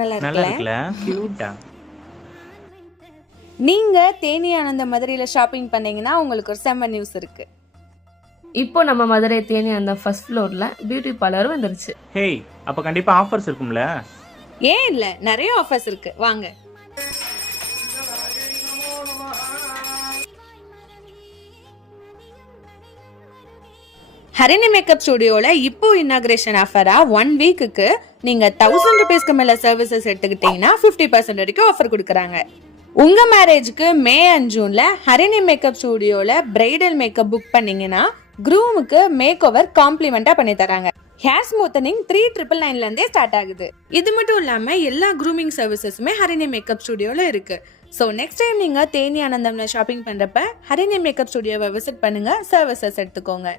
நல்லா நல்லா இருக்குல்ல? இருக்குல்ல, கியூட்டா. நீங்க தேனி ஆனந்த மதுரையில ஷாப்பிங் பண்ணீங்கன்னா உங்களுக்கு ஒரு செம்ம நியூஸ் இருக்கு. இப்போ நம்ம மதுரை தேனி அந்த ஃபர்ஸ்ட் ஃப்ளோர்ல பியூட்டி பார்லர் வந்துருச்சு. ஹேய், அப்ப கண்டிப்பா ஆஃபர்ஸ் இருக்கும்ல? ஏன் இல்ல, நிறைய ஆஃபர்ஸ் இருக்கு, வாங்க. ஹரிணி மேக்கப் ஸ்டுடியோல இப்போ இனாகிரேஷன் ஆஃபரா 1 வீக்குக்கு நீங்க 1000 ரூபீஸ்க்கு மேல சர்வீசஸ் எடுத்துக்கிட்டீங்கன்னா 50% வரைக்கும் ஆஃபர் கொடுக்குறாங்க. உங்க மேரேஜ்க்கு மே அண்ட் ஜூன்ல ஹரிணி மேக்கப் ஸ்டுடியோல பிரைடல் மேக்கப் புக் பண்ணீங்கன்னா க்ரூமுக்கு மேக் ஓவர் காம்ப்ளிமெண்டா பண்ணி தராங்க. ஹேர் ஸ்மூத்தனிங் 3999ல இருந்தே ஸ்டார்ட் ஆகுது. இது மட்டும் இல்லாம எல்லா க்ரூமிங் சர்வீசஸுமே ஹரிணி மேக்கப் ஸ்டுடியோல இருக்கு. ஸோ நெக்ஸ்ட் டைம் நீங்க தேனி ஆனந்தம்ல ஷாப்பிங் பண்றப்ப ஹரிணி மேக்கப் ஸ்டுடியோவை விசிட் பண்ணுங்க, சர்வீசஸ் எடுத்துக்கோங்க.